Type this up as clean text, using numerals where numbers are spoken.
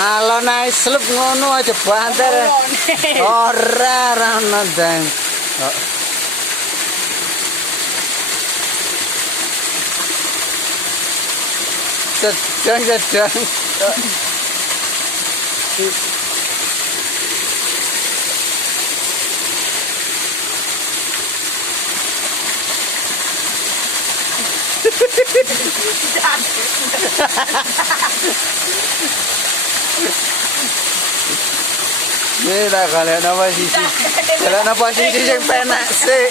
Alon ae slep ngono aja banter. Ora ono dang. Sedang. Ini lah kalian apa sih? Kalian apa sih yang penak sih?